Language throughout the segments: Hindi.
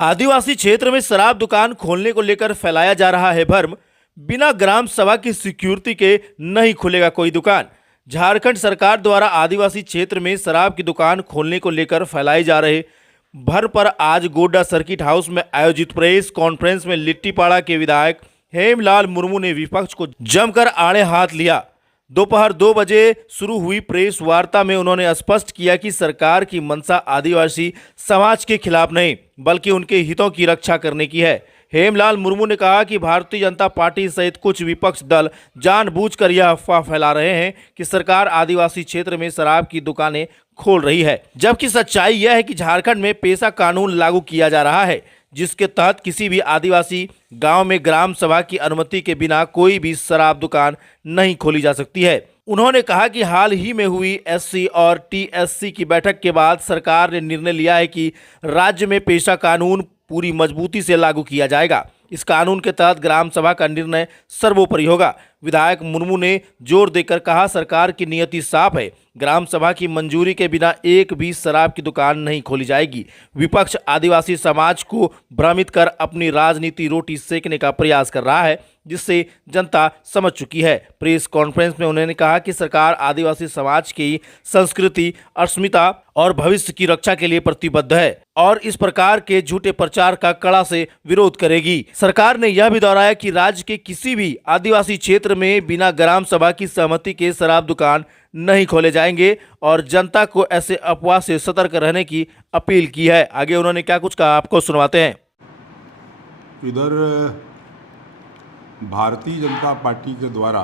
आदिवासी क्षेत्र में शराब दुकान खोलने को लेकर फैलाया जा रहा है भ्रम। बिना ग्राम सभा की सिक्योरिटी के नहीं खुलेगा कोई दुकान। झारखंड सरकार द्वारा आदिवासी क्षेत्र में शराब की दुकान खोलने को लेकर फैलाए जा रहे भ्रम पर आज गोड्डा सर्किट हाउस में आयोजित प्रेस कॉन्फ्रेंस में लिट्टीपाड़ा के विधायक हेमलाल मुर्मू ने विपक्ष को जमकर आड़े हाथ लिया। दोपहर 2 बजे शुरू हुई प्रेस वार्ता में उन्होंने स्पष्ट किया कि सरकार की मंशा आदिवासी समाज के खिलाफ नहीं बल्कि उनके हितों की रक्षा करने की है। हेमलाल मुर्मू ने कहा कि भारतीय जनता पार्टी सहित कुछ विपक्ष दल जानबूझकर यह अफवाह फैला रहे हैं कि सरकार आदिवासी क्षेत्र में शराब की दुकानें खोल रही है, जबकि सच्चाई यह है कि झारखंड में पेशा कानून लागू किया जा रहा है जिसके तहत किसी भी आदिवासी गांव में ग्राम सभा की अनुमति के बिना कोई भी शराब दुकान नहीं खोली जा सकती है। उन्होंने कहा कि हाल ही में हुई एससी और टीएससी की बैठक के बाद सरकार ने निर्णय लिया है कि राज्य में पेशा कानून पूरी मजबूती से लागू किया जाएगा। इस कानून के तहत ग्राम सभा का निर्णय सर्वोपरि होगा। विधायक मुर्मू ने जोर देकर कहा, सरकार की नियति साफ है, ग्राम सभा की मंजूरी के बिना एक भी शराब की दुकान नहीं खोली जाएगी। विपक्ष आदिवासी समाज को भ्रमित कर अपनी राजनीति रोटी सेकने का प्रयास कर रहा है, जिससे जनता समझ चुकी है। प्रेस कॉन्फ्रेंस में उन्होंने कहा कि सरकार आदिवासी समाज की संस्कृति, अस्मिता और भविष्य की रक्षा के लिए प्रतिबद्ध है और इस प्रकार के झूठे प्रचार का कड़ा से विरोध करेगी। सरकार ने यह भी दोहराया कि राज्य के किसी भी आदिवासी क्षेत्र में बिना ग्राम सभा की सहमति के शराब दुकान नहीं खोले जाएंगे और जनता को ऐसे अफवाह से सतर्क रहने की अपील की है। आगे उन्होंने क्या कुछ कहा, आपको सुनवाते हैं। इधर भारतीय जनता पार्टी के द्वारा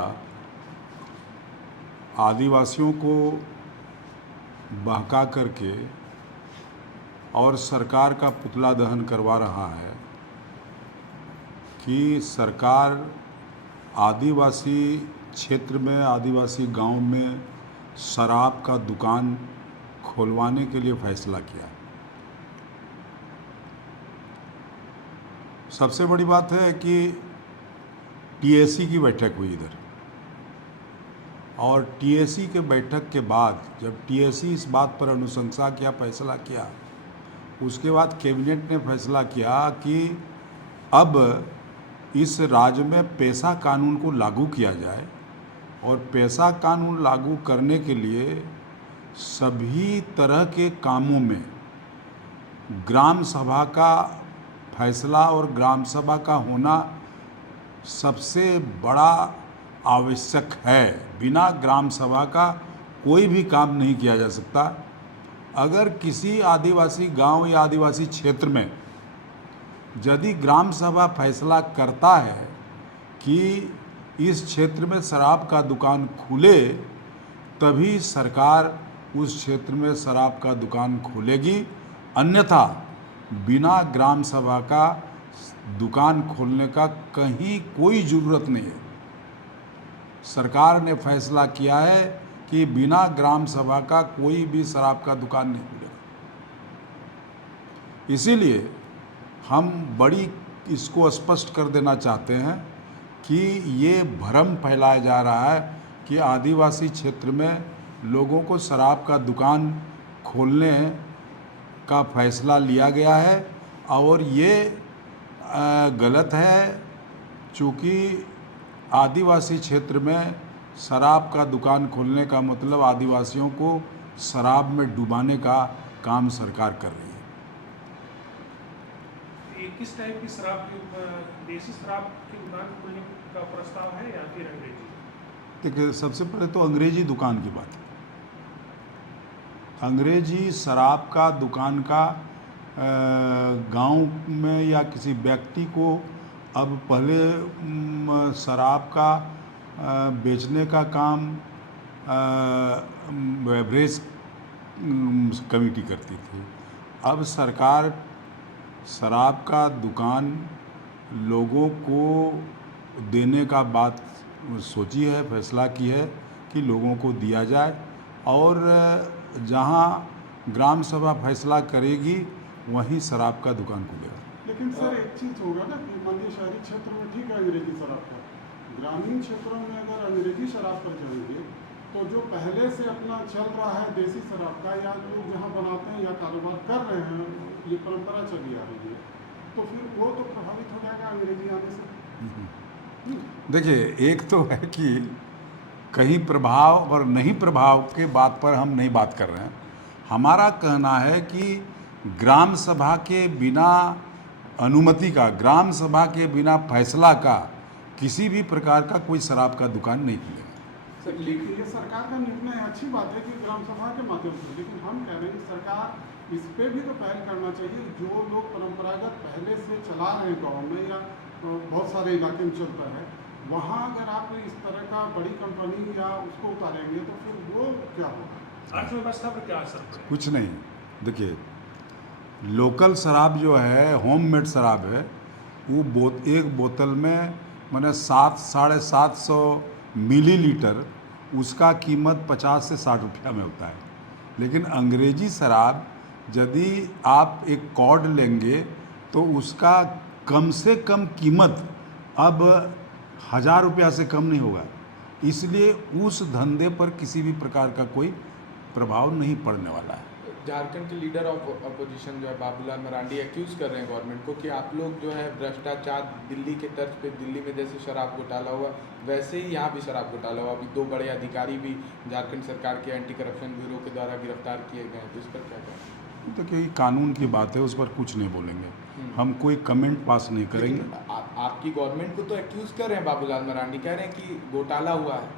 आदिवासियों को बहका करके और सरकार का पुतला दहन करवा रहा है कि सरकार आदिवासी क्षेत्र में, आदिवासी गांव में शराब का दुकान खोलवाने के लिए फैसला किया। सबसे बड़ी बात है कि टीएससी की बैठक हुई इधर, और टीएससी के बैठक के बाद जब टीएससी इस बात पर अनुशंसा किया, फैसला किया, उसके बाद कैबिनेट ने फैसला किया कि अब इस राज्य में पेशा कानून को लागू किया जाए और पेशा कानून लागू करने के लिए सभी तरह के कामों में ग्राम सभा का फैसला और ग्राम सभा का होना सबसे बड़ा आवश्यक है। बिना ग्राम सभा का कोई भी काम नहीं किया जा सकता। अगर किसी आदिवासी गांव या आदिवासी क्षेत्र में यदि ग्राम सभा फैसला करता है कि इस क्षेत्र में शराब का दुकान खुले, तभी सरकार उस क्षेत्र में शराब का दुकान खोलेगी, अन्यथा बिना ग्राम सभा का दुकान खोलने का कहीं कोई ज़रूरत नहीं है। सरकार ने फैसला किया है कि बिना ग्राम सभा का कोई भी शराब का दुकान नहीं खुलेगा। इसीलिए हम बड़ी इसको स्पष्ट कर देना चाहते हैं कि ये भ्रम फैलाया जा रहा है कि आदिवासी क्षेत्र में लोगों को शराब का दुकान खोलने का फैसला लिया गया है और ये गलत है। चूँकि आदिवासी क्षेत्र में शराब का दुकान खोलने का मतलब आदिवासियों को शराब में डुबाने का काम सरकार कर रही है। किस टाइप की शराब की, देसी शराब की दुकान खोलने का प्रस्ताव है या फिर अंग्रेजी? देखिए, सबसे पहले तो अंग्रेजी दुकान की बात है। अंग्रेजी शराब का दुकान का गांव में या किसी व्यक्ति को अब पहले शराब का बेचने का काम बेवरेज कमेटी करती थी। अब सरकार शराब का दुकान लोगों को देने का बात सोची है, फैसला की है कि लोगों को दिया जाए और जहां ग्राम सभा फैसला करेगी वहीं शराब का दुकान खुलेगा। लेकिन सर एक चीज़ होगा ना कि मान लीजिए शहरी क्षेत्र में ठीक है अंग्रेजी शराब का, ग्रामीण क्षेत्रों में अगर अंग्रेजी शराब पर जाएंगे तो जो पहले से अपना चल रहा है देसी शराब का, या लोग जहाँ बनाते हैं या कारोबार कर रहे हैं, ये परंपरा चली आ रही है, तो फिर वो तो प्रभावित हो जाएगा अंग्रेजी आने से। देखिए, एक तो है कि कहीं प्रभाव और नहीं प्रभाव के बात पर हम नहीं बात कर रहे हैं। हमारा कहना है कि ग्राम सभा के बिना अनुमति का, ग्राम सभा के बिना फैसला का किसी भी प्रकार का कोई शराब का दुकान नहीं खुलेगा। ये सरकार का निर्णय है, अच्छी बात है कि ग्राम सभा के माध्यम से, लेकिन हम कह रहे हैं कि सरकार इस पे भी तो पहल करना चाहिए। जो लोग परंपरागत पहले से चला रहे हैं गाँव में या बहुत सारे इलाके में चलता है, वहाँ अगर आप इस तरह का बड़ी कंपनी या उसको उतारेंगे तो फिर वो क्या होगा? अर्थव्यवस्था पर क्या असर पड़ेगा? कुछ नहीं। देखिए, लोकल शराब जो है, होम मेड शराब है, वो एक बोतल में मैंने 700-750 मिलीलीटर, उसका कीमत 50 से 60 रुपया में होता है। लेकिन अंग्रेजी शराब यदि आप एक कॉर्ड लेंगे तो उसका कम से कम कीमत अब 1000 रुपया से कम नहीं होगा। इसलिए उस धंधे पर किसी भी प्रकार का कोई प्रभाव नहीं पड़ने वाला है। झारखंड के लीडर ऑफ अपोजिशन जो है बाबूलाल मरांडी एक्यूज कर रहे हैं गवर्नमेंट को कि आप लोग जो है भ्रष्टाचार, दिल्ली के तर्ज पे, दिल्ली में जैसे शराब घोटाला हुआ वैसे ही यहाँ भी शराब घोटाला हुआ। अभी 2 बड़े अधिकारी भी झारखंड सरकार के एंटी करप्शन ब्यूरो के द्वारा गिरफ्तार किए गए हैं, तो इस पर क्या कहें? देखिए, ये कानून की बात है, उस पर कुछ नहीं बोलेंगे, हम कोई कमेंट पास नहीं करेंगे। आपकी गवर्नमेंट को तो एक्यूज कर रहे हैं बाबूलाल मरांडी, कह रहे हैं कि घोटाला हुआ है।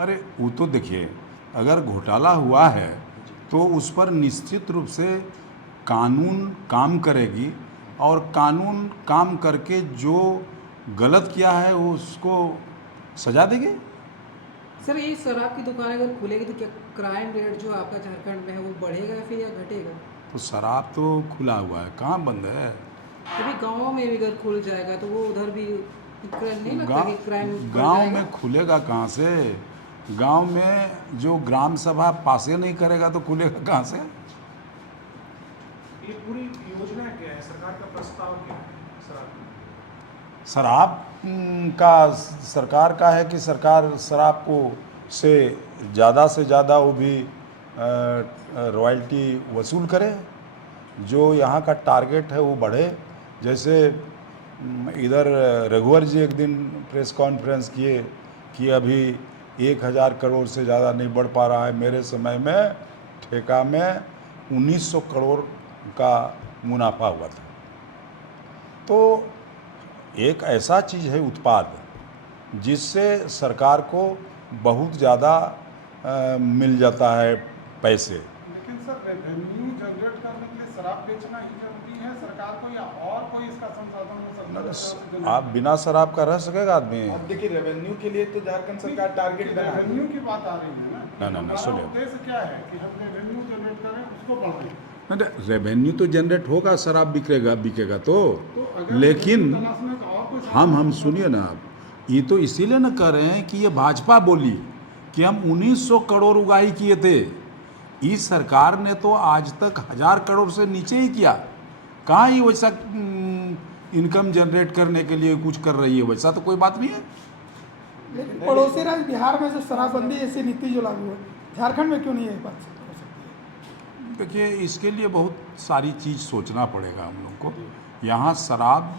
अरे वो तो देखिए, अगर घोटाला हुआ है तो उस पर निश्चित रूप से कानून काम करेगी और कानून काम करके जो गलत किया है वो उसको सजा देंगे। सर, ये शराब की दुकान अगर खुलेगी तो क्या क्राइम रेट जो आपका झारखंड में है वो बढ़ेगा फिर या घटेगा? तो शराब तो खुला हुआ है, कहाँ बंद है? अभी गाँव में भी अगर खुल जाएगा तो वो उधर भी नहीं लगता कि क्राइम बढ़ गांव जाएगा? में खुलेगा कहाँ से? गांव में जो ग्राम सभा पासे नहीं करेगा तो खुलेगा कहाँ से? ये पूरी योजना क्या है, सरकार का प्रस्ताव क्या है शराब की? शराब का सरकार का है कि सरकार शराब को से ज़्यादा वो भी रॉयल्टी वसूल करे, जो यहाँ का टारगेट है वो बढ़े। जैसे इधर रघुवर जी एक दिन प्रेस कॉन्फ्रेंस किए कि अभी 1000 करोड़ से ज़्यादा नहीं बढ़ पा रहा है, मेरे समय में ठेका में 1900 करोड़ का मुनाफा हुआ था। तो एक ऐसा चीज़ है उत्पाद जिससे सरकार को बहुत ज़्यादा मिल जाता है पैसे। लेकिन सर, रेवेन्यू जनरेट करने के लिए शराब बेचना ही जरूरी है सरकार को, या और कोई इसका संसाधन हो सकता है? आप बिना शराब का रह सकेगा आदमी? अब देखिए, रेवेन्यू के लिए तो झारखंड सरकार टारगेट बना रही है। रेवेन्यू की बात आ रही है ना। ना, हमारा सुनिए। उद्देश्य क्या है कि हम रेवेन्यू जनरेट करें, उसको बढ़ाएं। नहीं, रेवेन्यू तो जनरेट होगा, शराब बिकेगा तो अगर लेकिन रेवेन्यू तलाशने का और कोई हम सुनिए ना, आप ये तो इसीलिए ना कर रहे हैं कि ये भाजपा बोली कि हम 1900 करोड़ उगाही किए थे। इस सरकार ने तो आज तक 1000 करोड़ से नीचे ही किया। कहाँ ही वैसा इनकम जनरेट करने के लिए कुछ कर रही है, वैसा तो कोई बात नहीं है। लेकिन पड़ोसी राज्य बिहार में जो शराबबंदी जैसी नीति जो लागू है, झारखंड में क्यों नहीं है बात हो सकती है? देखिए, इसके लिए बहुत सारी चीज़ सोचना पड़ेगा हम लोग को। यहाँ शराब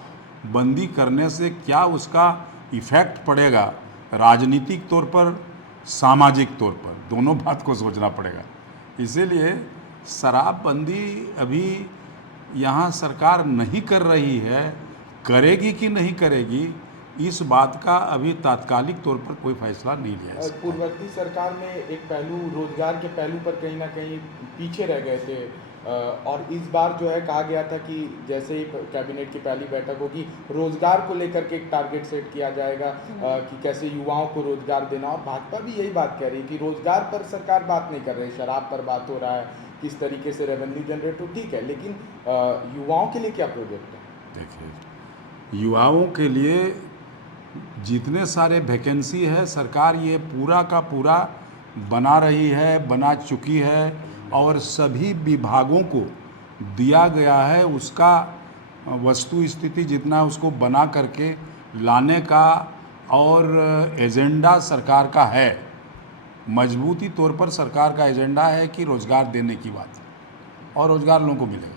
बंदी करने से क्या उसका इफ़ेक्ट पड़ेगा, राजनीतिक तौर पर, सामाजिक तौर पर, दोनों बात को सोचना पड़ेगा। इसीलिए शराबबंदी अभी यहाँ सरकार नहीं कर रही है, करेगी कि नहीं करेगी इस बात का अभी तात्कालिक तौर पर कोई फैसला नहीं लिया है। पूर्ववर्ती सरकार में एक पहलू, रोजगार के पहलू पर कहीं ना कहीं पीछे रह गए थे, और इस बार जो है कहा गया था कि जैसे ही कैबिनेट की पहली बैठक होगी, रोजगार को लेकर के एक टारगेट सेट किया जाएगा कि कैसे युवाओं को रोजगार देना। और भाजपा भी यही बात कह रही है कि रोजगार पर सरकार बात नहीं कर रही, शराब पर बात हो रहा है, किस तरीके से रेवेन्यू जनरेट हो, ठीक है, लेकिन युवाओं के लिए क्या प्रोजेक्ट है? देखिए, युवाओं के लिए जितने सारे वैकेंसी है सरकार ये पूरा का पूरा बना रही है, बना चुकी है, और सभी विभागों को दिया गया है उसका वस्तु स्थिति जितना उसको बना करके लाने का, और एजेंडा सरकार का है, मजबूती तौर पर सरकार का एजेंडा है कि रोज़गार देने की बात है, और रोज़गार लोगों को मिलेगा।